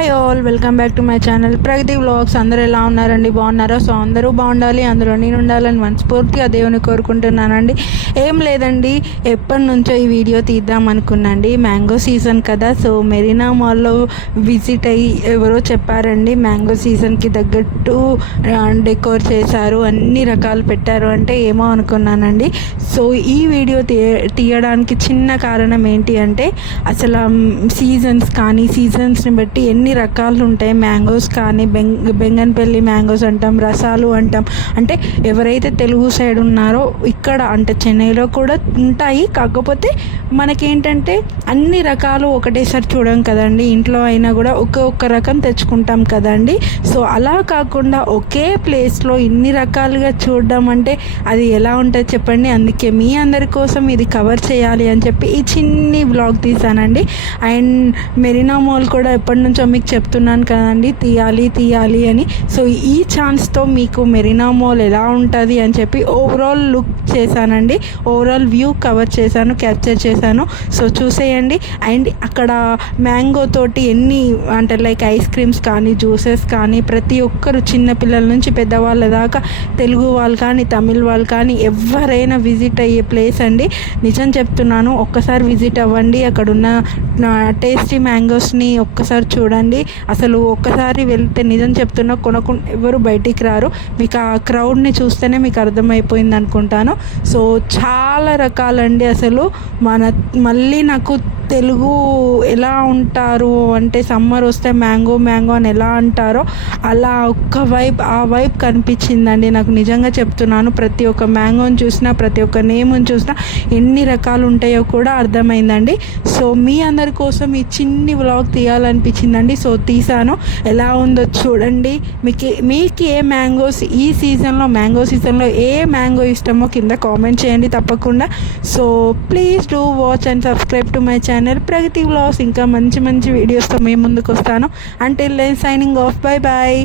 Hi all, welcome back to my channel Pragati vlogs. అందరూ ఎలా ఉన్నారండి? బాగున్నారా? సో అందరూ బాగుండాలి, అందరూ నేను ఉండాలని మనస్ఫూర్తిగా దేవుని కోరుకుంటున్నానండి. ఏం లేదండి, ఎప్పటి నుంచో ఈ వీడియో తీద్దాం అనుకున్నాండి. మ్యాంగో సీజన్ కదా, సో మెరీనా మాల్లో విజిట్ అయ్యి ఎవరో చెప్పారండి మ్యాంగో సీజన్కి తగ్గట్టు డెకోర్ చేశారు, అన్ని రకాలు పెట్టారు అంటే ఏమో అనుకున్నానండి. సో ఈ వీడియో తీయడానికి చిన్న కారణం ఏంటి అంటే, అసలు సీజన్స్ని బట్టి ఎన్ని రకాలు ఉంటాయి. మ్యాంగోస్ కానీ బెంగన్పల్లి మ్యాంగోస్ అంటాం, రసాలు అంటాం. అంటే ఎవరైతే తెలుగు సైడ్ ఉన్నారో ఇక్కడ అంటే చెన్నైలో కూడా ఉంటాయి, కాకపోతే మనకేంటంటే అన్ని రకాలు ఒకటేసారి చూడం కదండి. ఇంట్లో అయినా కూడా ఒక్క రకం తెచ్చుకుంటాం కదండి. సో అలా కాకుండా ఒకే ప్లేస్లో ఇన్ని రకాలుగా చూడడం అంటే అది ఎలా ఉంటుంది చెప్పండి. అందుకే మీ అందరి కోసం ఇది కవర్ చేయాలి అని చెప్పి ఈ చిన్ని వ్లాగ్ తీసానండి. అండ్ మెరీనా మాల్ కూడా ఎప్పటి నుంచో మీకు చెప్తున్నాను కదండి, తీయాలి అని. సో ఈ ఛాన్స్తో మీకు మెరీనా మాల్ ఎలా ఉంటుంది అని చెప్పి ఓవరాల్ లుక్ చేశానండి, ఓవరాల్ వ్యూ కవర్ చేశాను, క్యాప్చర్ చేశాను. సో చూసేయండి. అండ్ అక్కడ మ్యాంగో తోటి ఎన్ని అంటే లైక్ ఐస్ క్రీమ్స్ కానీ జ్యూసెస్ కానీ ప్రతి ఒక్కరు చిన్నపిల్లల నుంచి పెద్దవాళ్ళ దాకా తెలుగు వాళ్ళు కానీ తమిళ్ వాళ్ళు కానీ ఎవరైనా విజిట్ అయ్యే ప్లేస్ అండి. నిజం చెప్తున్నాను, ఒక్కసారి విజిట్ అవ్వండి. అక్కడున్న టేస్టీ మ్యాంగోస్ని ఒక్కసారి చూడండి. అసలు ఒక్కసారి వెళ్తే నిజం చెప్తున్నా కొనకుండా ఎవరు బయటికి రారు. మీకు ఆ క్రౌడ్ని చూస్తేనే మీకు అర్థమైపోయింది అనుకుంటాను. సో చాలా రకాలండి. అసలు మళ్ళీ నాకు తెలుగు ఎలా ఉంటారు అంటే సమ్మర్ వస్తే మ్యాంగో అని ఎలా అంటారో అలా ఆ వైబ్ కనిపించిందండి నాకు. నిజంగా చెప్తున్నాను, ప్రతి ఒక్క మ్యాంగోని చూసినా ప్రతి ఒక్క నేమ్ని చూసినా ఎన్ని రకాలు ఉంటాయో కూడా అర్థమైందండి. సో మీ అందరి కోసం ఈ చిన్ని వ్లాగ్ తీయాలనిపించిందండి. సో తీసాను, ఎలా ఉందో చూడండి. మీకు ఏ మ్యాంగోస్ ఈ మ్యాంగో సీజన్లో ఏ మ్యాంగో ఇష్టమో కింద కామెంట్ చేయండి తప్పకుండా. So please do watch and subscribe to my channel Pragati vlogs. ఇంకా మంచి వీడియోస్తో మేము ముందుకు వస్తాను. Until then signing off, bye bye.